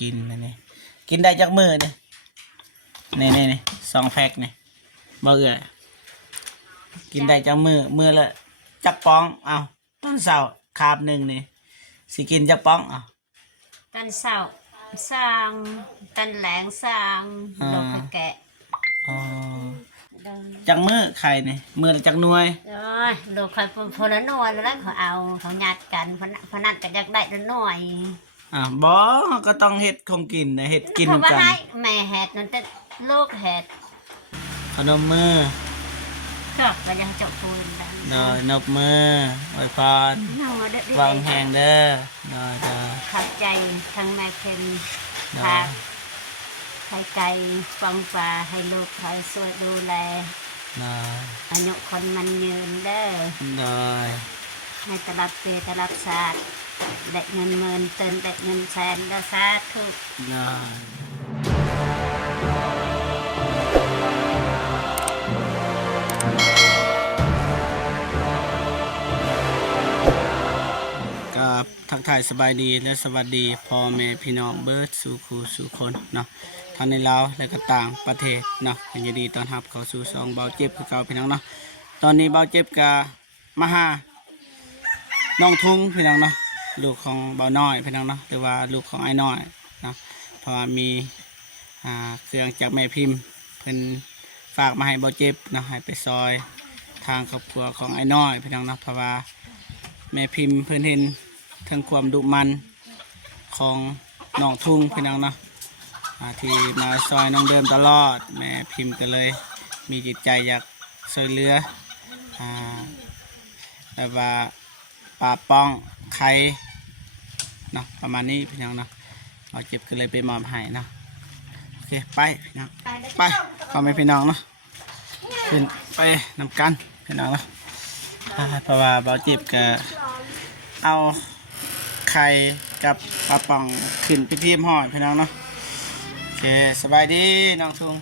กินนี่กินได้จากมือนี่2 แพ็คนี่บ่เอื้อยกินได้จากมือละจักป้องเอาตอนเช้าคาบหนึ่งนี่สิกินจักป้องเอาตอนเช้าสร้างตอนแหลงสร้างดอกแกะอ๋อจากมือไข่นี่มือละจากหน่วยดอกไข่พลหน่วยแล้วเขาเอาเขาญาติกันพนันกันอยากได้ละหน่วยบ่ก็ต้องเฮ็ดของกินนะเฮ็ดกินกันแม่เฮ็ดนั่นแต่ลูกเฮ็ดขนมมือก็ยังเจาะปูนได้น้อยนบมือไว้พรวางแหงเด้อน้อยจ้าขับใจทั้งแม่เค็มพาให้ไก่ฟังฟ้าให้ลูกให้ช่วยดูแลน้อยอายุคนมันยืนเด้อน้อยให้ตลับเปตลับศาสตร์ได้เงินหมื่นเติมได้เงินแสนแล้วสาธุน้อยกับทักทายสบายดีและสวัสดีพ่อแม่พี่น้องเบิร์ดสู่คู่สู่คนเนาะทั้งในลาวและก็ต่างประเทศเนาะยินดีต้อนรับเข้าสู่ช่องเบาเจ็บคือเก่าพี่น้องเนาะตอนนี้เบาเจ็บกับมาหาน้องทุ่งพี่น้องเนาะลูกของเบาน้อยพี่น้องเนาะหรือว่าลูกของไอ้น้อยเนาะเพราะว่ามีเครื่องจากแม่พิมพ์เพิ่นฝากมาให้เบาเจ็บเนาะให้ไปซอยทางครอบครัวของไอ้น้อยพี่น้องเนาะเพราะว่าแม่พิมพ์เพิ่นเห็นทั้งความดุมันของน้องทุ่งพี่น้องเนาะที่มาซอยน้องเดิมตลอดแม่พิมพ์ก็เลยมีจิตใจอยากช่วยเหลือแบบว่าปราบป้องใครเนาะประมาณนี้พี่น้องเนาะเราเจ็บก็เลยไปมอบให้เนาะโอเคไปพี่น้องไปพ่อแม่พี่น้องเนาะขึ้นไปนำกันพี่น้องเนาะเพราะว่าเราเจ็บก็เอาไข่กับปลาป่องขึ้นไปที่ห่อพี่น้องเนาะโอเคสบายดีน้องทุ่ง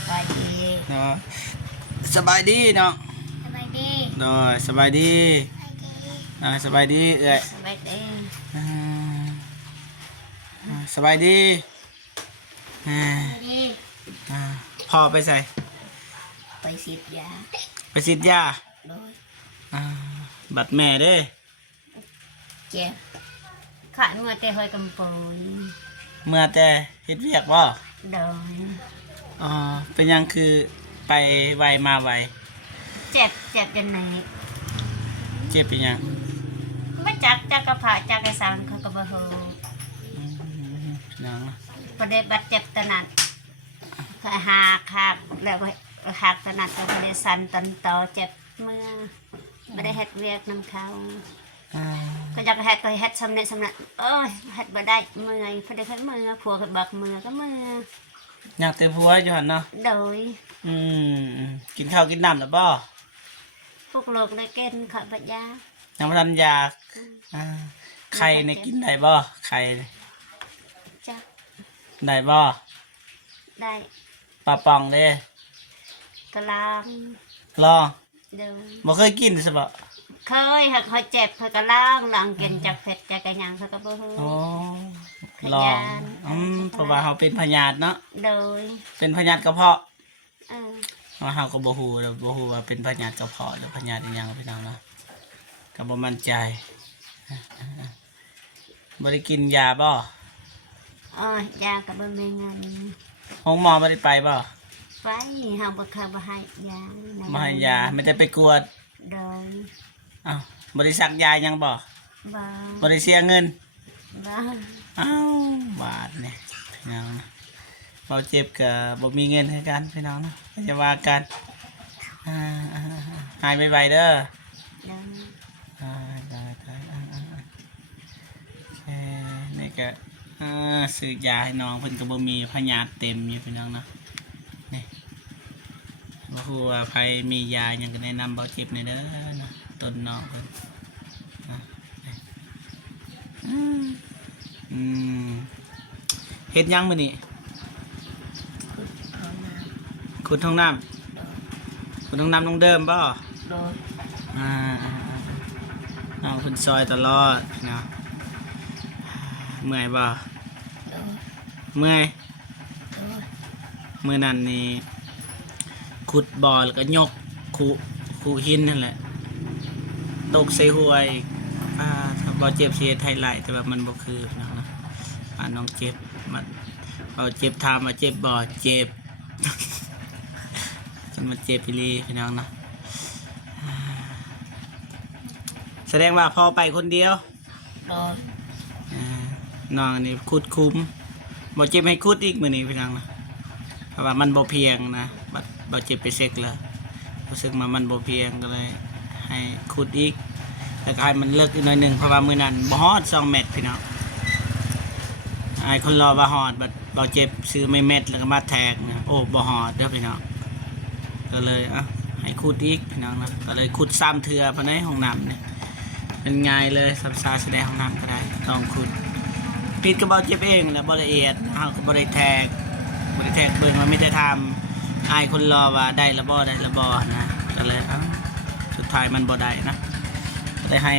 สบายดีเนาะสบายดีน้องสบายดีเนาะสบายดีสบายดีเอ้ยสบายดีสบายดีพ่อไปใส่ไปฉีดยาไปฉีดยาบัดแม่เด้เจ็บขาดเมื่อแต่เฮยกำปอยเมื่อแต่เฮ็ดเวียกบ่เดินเป็นยังคือไปไวมาไวเจ็บจนไหนเจ็บเป็นยังไม่จักกระเพาะจักกระสังเขาก็บ่ฮู้นังพอได้บาดเจ็บตะนัดหักแล้วหักตะนัดก็ได้สั่นตันต่อเจ็บมือไม่ได้เฮ็ดเวียกนำเขาก็อยากเฮ็ดก็เฮ็ดสำเร็จเฮ็ดบ่ได้เมื่อยพอได้เฮ็ดมือผัวก็บอกมือก็มืออยากเตะผัวอยู่หั่นเนาะโดยกินข้าวกินน้ำแล้วบ่พวกโลกได้กินข้าวปัญญายังบ่ทันอยากไข่ในกินได้บ่ไข่จักได้บ่ได้ปลาป่องเด้กะลางลองบ่เคยกินซะบ่เคยหักเขาเจ็บเขาก็ล่างหลังกินจากเผ็ดจากกระยังเขาก็บ่ฮู้ลองเพราะว่าเขาเป็นพยาธิเนาะโดยเป็นพยาธิกระเพาะว่าเขาก็บ่ฮู้แล้วบ่ฮู้ว่าเป็นพยาธิกระเพาะหรือพยาธิอีหยังพี่น้องเนาะก็บ่มั่นใจบ่ได้กินยาบ่ยาก็บ่มีเงินห้องหมอบ่ได้ไปบ่ไปเฮาบ่เคยบ่ให้ยาบ่ให้ยาไม่ได้ไปกวดโดยบ่ได้ซักยายังบ่บ่ได้เสียเงินบาทเนี่ยพี่น้องเราเจ็บกับบ่มีเงินให้กันพี่น้องนะจะว่ากันหายไปเด้อนี่ก็ซื้อยาให้น้องเพิ่นก็บ่มีพยาธิเต็มอยู่พี่น้องนะนี่บ่ฮู้ว่าใครมียายังก็แนะนำเบาเจ็บในเด้อนะต้นน้องเพิ่นเฮ็ดยังมื้อนี้ขุดห้องน้ำน้องเดิมบ่เอาคุณซอยตลอดนะเมื่อยบ่ เมื่อย โอ้ย มื้อนั้นนี่ขุดบ่อแล้วก็ยกคูหินนั่นแหละตกใส่หัวอีกถ้าบ่เจ็บสิเฮ็ดไทไลท์แต่ว่ามันบ่คือพี่น้องนะน้องเจ็บมันบ่เจ็บถามว่าเจ็บบ่เจ็บ มันเจ็บอีหลีพี่น้องนะแสดงว่าพอไปคนเดียว โดย น้องนี่คุดคุ้มบ่เจ็บให้คุดอีกมื้อนี้พี่น้องนะเพราะว่ามันบ่เพียงนะบ่เจ็บไปเซ็กแล้วรู้สึกว่ามันบ่เพียงก็เลยให้คุดอีกแล้วก็ให้มันเลิกอีกหน่อยหนึงเพราะว่ามื้อนั้นบ่ฮอด2เม็ดพี่น้องไอ้คนรอว่าฮอดบ่เจ็บซื้อไม่เม็ดแล้วก็มาแทกนะโอ้บ่ฮอดเด้อพี่น้องก็เลยให้คุดอีกพี่น้องนะก็เลยคุด3เทื่อภายในห้องน้ำนี่เป็นไงเลยสับซาแสดงห้องน้ำก็ได้ต้องคุดปิดก็บ่เจ็บเองแล้วบ่ละเอียดเฮาก็บ่ได้แทกเบิ่งว่ามีแต่ทำไอ้คนรอว่าได้ละบ่นะก็เลยสุดท้ายมันบ่ได้นะเลยให้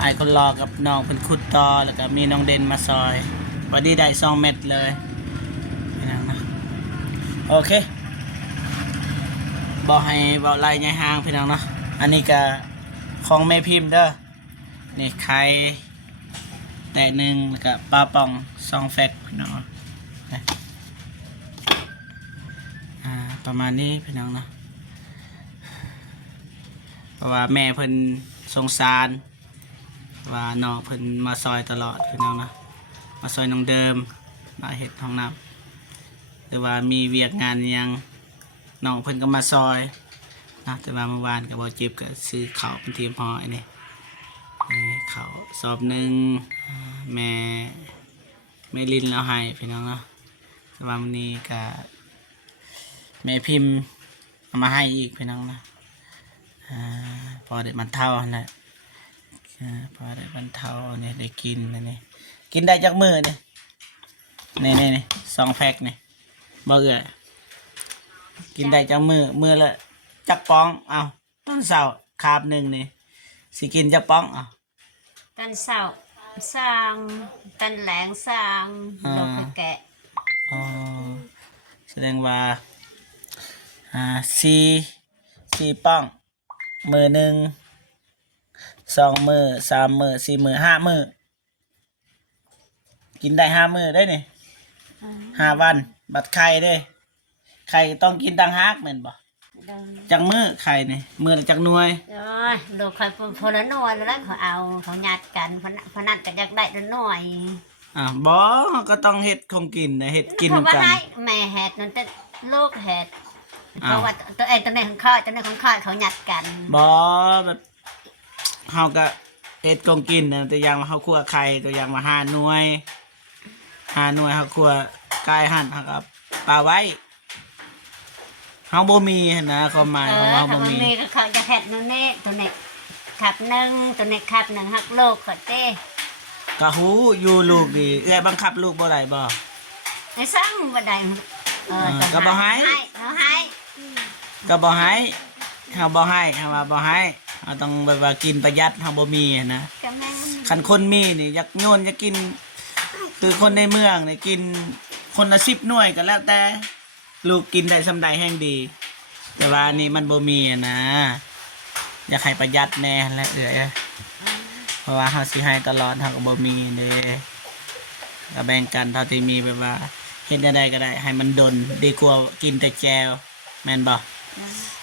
ไอ้คนรอกับน้องเป็นขุดต่อแล้วก็มีน้องเด่นมาซอยพอดีได้2เม็ดเลยนะโอเคบอกให้เบาไล่ใหญ่ห่างพี่น้องเนาะอันนี้ก็ของแม่พิมพ์เด้อนี่ไข่แต่หนึ่งแล้วก็ปลาป่อง2แฟกพี่น้องประมาณนี้พี่น้องเนาะเพราะว่าแม่เพิ่นสงสารว่าน้องเพิ่นมาซอยตลอดพี่น้องเนาะมาซอยน้องเดิมมาเฮ็ดห้องน้ำหรือว่ามีเวียกงานยังน้องเพิ่นก็มาซอยนะแต่ว่าเมื่อวานก็บ่เจ็บก็ซื้อข้าวเป็นทีมห่ออันนี้ข้าวสอบหนึ่งแม่ลินแล้วให้พี่น้องเนาะแต่ว่าวันนี้ก็แม่พิมพ์เอามาให้อีกพี่น้องนะพอได้บรรเทาแหละพอได้บรรเทาเนี่ยได้กินนี่กินได้จากมือเนี่ยนี่2แพ็คนี่บ่เอื้อกินได้จากมือละจักป้องเอาต้นเสาคาบหนึ่งนี่สิกินจักป้องเอา ตันเสาสร้างตันแหลงสร้างดอกแกะ อ๋อแสดงว่าสี่ป้องมือหนึ่ง2 มือ3 มือ4 มือ5 มือกินได้5 มือได้นี่5 วันบัดไข่เด้ไข่ต้องกินดังฮักเหมือนบ่จังมือไข่นี่มือละจักหน่วย โอ้ยลูกคอยพลหน่วยแล้วเขาเอาเขาหยาดกันพนัดกันอยากได้ละหน่วย บ่ก็ต้องเฮ็ดของกินนะเฮ็ดกิน เขาว่า กัน ให้แม่แหดนั่นแต่ลูกแหดเพราะว่าตัวในของข้าตัวในของข้าเขาหยัดกัน บ่แบบเฮาก็เฮ็ดของกินนะตัวอย่างว่าเฮาคั่วไข่ตัวอย่างว่า5 หน่วยเฮาคั่วกายหั่นเฮาก็ปลาไว้เฮาบ่มีหั่นนะความหมายของเฮาบ่มี ก็เขาจะแหดนู่นนี่ตัวนี้ขับหนึ่งตัวนี้ขับหนึ่งหักลูกก็เต้ ก็ฮู้อยู่ลูกดีเอื้อยบังคับลูกบ่ได้บ่ ไอ้สั่งบ่ได้ก็บ่ให้ เขาให้ ก็บ่ให้เฮาบ่ให้เฮาว่าบ่ให้เฮาต้องแบบว่ากินประหยัดเฮาบ่มีนะ ก็แม่ คันคนมีนี่อยากโยนอยากกินคือคนในเมืองนี่กินคนละ10 หน่วยก็แล้วแต่ลูกกินได้สำใดแห่งดี แต่ว่านี่มันบ่มีนะอยากให้ประหยัดแน่และเอื้อยเพราะว่าเฮาสิให้ตลอดเฮาก็บ่มีเด้ก็แบ่งกันเท่าที่มีแบบว่าเฮ็ดได้ก็ได้ให้มันดนดีกว่ากินแต่แจวแม่นบ่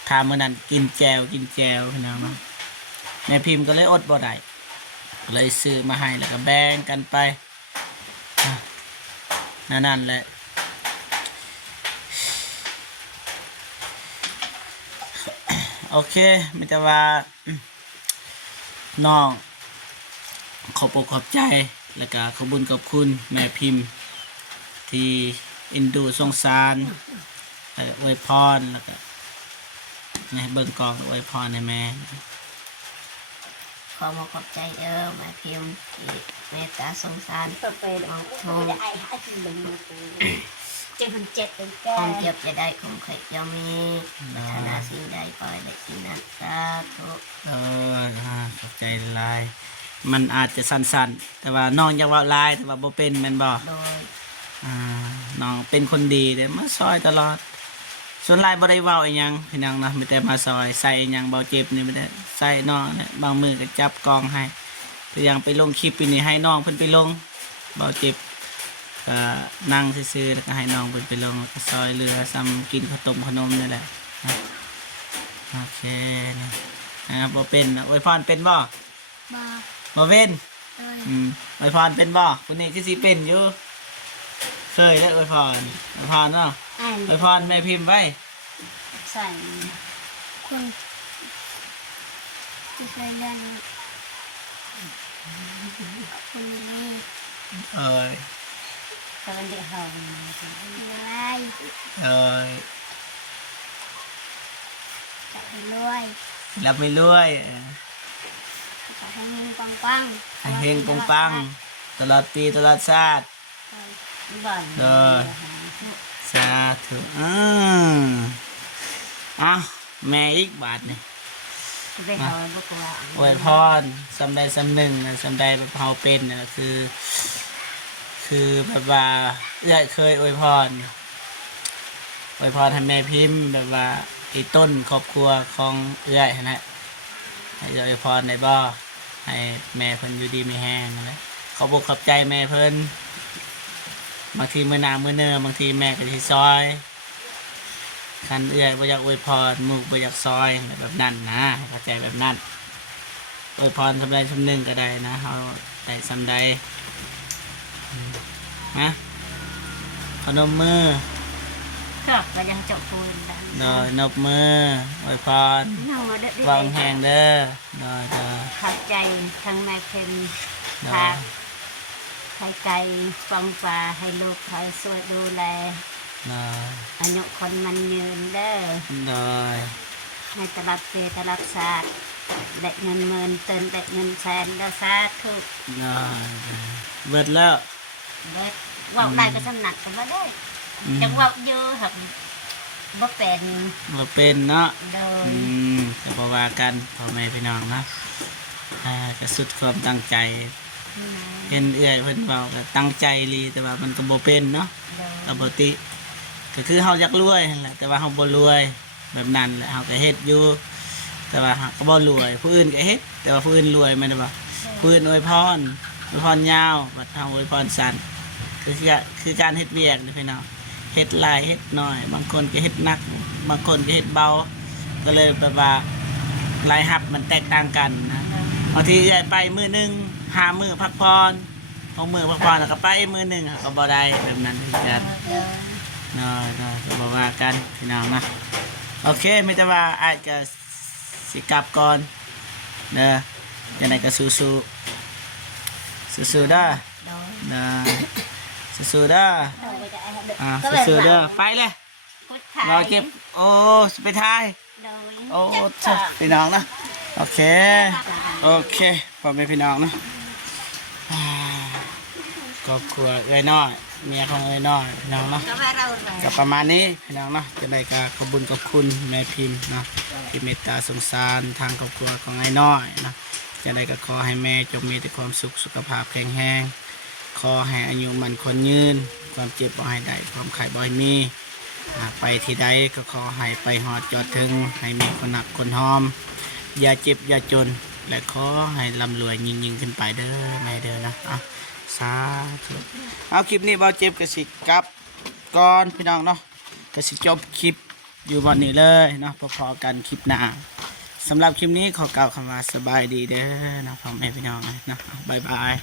ถ้ามื้อนั้นกินแจวพี่น้องเนาะแม่พิมพ์ก็เลยอดบ่ได้เลยซื้อมาให้แล้วก็แบ่งกันไปนั่นแหละโอเคมีแต่ว่าน้องขอบอกขอบใจแล้วก็ขอบุญขอบคุณแม่พิมพ์ที่เอ็นดูสงสารอวยพรแล้วก็ให้เบิ่งกองอวยพรให้แม่ ขอมาขอบใจแม่พิมพ์ที่เมตตาสงสารของจึงคนเจ็บเป็นแก่ของเจ็บจะได้ของใครจะมีฐานะสิ่งใดปล่อยได้สิ่งนั้นสาธุขอบใจหลายมันอาจจะสั้นๆแต่ว่าน้องอยากเว้าหลายแต่ว่าบ่เป็นแม่นบ่ โดย อ่าน้องเป็นคนดีเด้มาซอยตลอดส่วนหลายบ่ได้เว้าอีหยังพี่น้องเนาะมีแต่มาซอยใส่อีหยังเบาเจ็บนี่ไม่ได้ใส่น้องเนี่ยบางมือก็จับกองให้ตัวอย่างไปลงคลิปปีนี้ให้น้องเพิ่นไปลงเบาเจ็บก็นั่งซื่อๆแล้วก็ให้น้องเพิ่นไปลงแล้วก็ซอยเรือซ้ำกินข้าวต้มขนมนี่แหละนะโอเคนะบ่เป็นนะอวยพรเป็นบ่ บอก บ่เป็น เลย อวยพรเป็นบ่คนนี้คือสิเป็นอยู่เคยได้อวยพรเนาะ อัน อวยพรแม่พิมพ์ไว้ ใส่ คุณที่เคยเรียนคุณนี่ เอ้ย ตอนเด็กเฮา อะไร เอ้ย จะไปรวย รับไม่รวย จะให้เงินปัง ให้เฮงปุงปังตลอดปีตลอดชาติ บ่อน สาธุอ้าวแม่อีกบาทนี่ ไปเฮาบ่กว่า อวยพรสำใดสำหนึ่งนะสำใดแบบเฮาเป็นนะคือแบบว่าเคยอวยพรให้แม่พิมพ์แบบว่าอีต้นครอบครัวของหั่นแหละให้อวยพรได้บ่ให้แม่เพิ่นอยู่ดีมีแห้งนั่นแหละขอบอกขอบใจแม่เพิ่นบางทีมื้อหน้ามื้อเนื้อบางทีแม่ก็สิซอยคันบ่อยากอวยพรหมู่บ่อยากซอยแบบนั้นนะเข้าใจแบบนั้นอวยพรสำใดสำหนึ่งก็ได้นะเฮาได้สำใดนะขนมมือ ก็ยังจบปูนดัง นอยนบมืออวยพร น้องเด้อ วางแหงเด้อดอยดอย เข้าใจทั้งแม่เค็ม ดอ พาย ให้ไก่ฟังฟ้าให้ลูกคอยช่วยดูแล ดอย อายุคนมันยืนเด้อ ดอย ให้ตลอดปีตลอดชาติได้เงินหมื่นเตินได้เงินแสนแล้วสาธุ ดอยเบิดแล้ว เด็กว่าได้ก็สำนักกันว่าได้ อืม จังว่าเยอะครับบ่เป็น บ่เป็นเนาะ โดย แต่บ่ว่ากันพ่อแม่พี่น้องเนาะก็สุดความตั้งใจเห็นเอื้อยเพิ่นเว้าก็ตั้งใจอีหลีแต่ว่ามันก็บ่เป็นเนาะ โดย ก็บ่ติก็คือเฮาอยากรวยนั่นแหละแต่ว่าเฮาบ่รวยแบบนั้นแหละเฮาก็เฮ็ดอยู่ แต่ว่าเฮาก็บ่รวย ผู้อื่นก็เฮ็ดแต่ว่าผู้อื่นรวยแม่นบ่ผู้อื่นอวยพรยาวบัดเฮาอวยพรสั้นคือการเฮ็ดเวียกนี่พี่น้องเฮ็ดหลายเฮ็ดน้อย บางคนก็เฮ็ดหนักบางคนก็เฮ็ดเบา ก็เลยแบบว่ารายรับมันแตกต่างกันนะบางทีใหญ่ไปมื้อหนึง5มื้อพักผ่อน6มื้อพักผ่อนแล้วก็ไปมื้อหนึงก็บ่ได้แบบนั้นคือกัน โดย น้อยก็บอกว่ากันพี่น้องนะโอเคไม่แต่ว่าอาจจะสิกลับก่อนเด้อจะไหนก็สู้ๆเด้อ โดย เด้อสู้ๆเด้อ โดยก็ไอ้เด็ก สู้ๆเด้อไปเลย พุทธาย รอเก็บโอ้สิไปทาย โดย โอ้เจ้าพี่น้องนะโอเคพ่อแม่พี่น้องนะครอบครัวเอ้ยน้อยเมียของเอ้ยน้อยพี่น้องเนาะ ก็ว่าเราเลย ก็ประมาณนี้พี่น้องเนาะจะได้ก็ขอบคุญขอบคุณแม่พิมพ์เนาะที่เมตตาสงสารทางครอบครัวของไอ้น้อยเนาะจะได้ก็ขอให้แม่จงมีแต่ความสุขสุขภาพแข็งแรงขอให้อายุมันคนยืนความเจ็บบ่ให้ได้ความไข้บ่ให้มีไปที่ใดก็ขอให้ไปหอดจอดถึงให้มีคนหนักคนหอมอย่าเจ็บอย่าจนและขอให้ร่ำรวยยิ่งขึ้นไปเด้อแม่เด้อนะสาธุเอาคลิปนี้เบาเจ็บกระสิกลับก่อนพี่น้องเนาะกระสิจบคลิปอยู่วันนี้เลยเนาะพอๆกันคลิปหน้าสำหรับคลิปนี้ขอกล่าวคำว่าสบายดีเด้อนะพ่อแม่พี่น้องนะบ๊ายบาย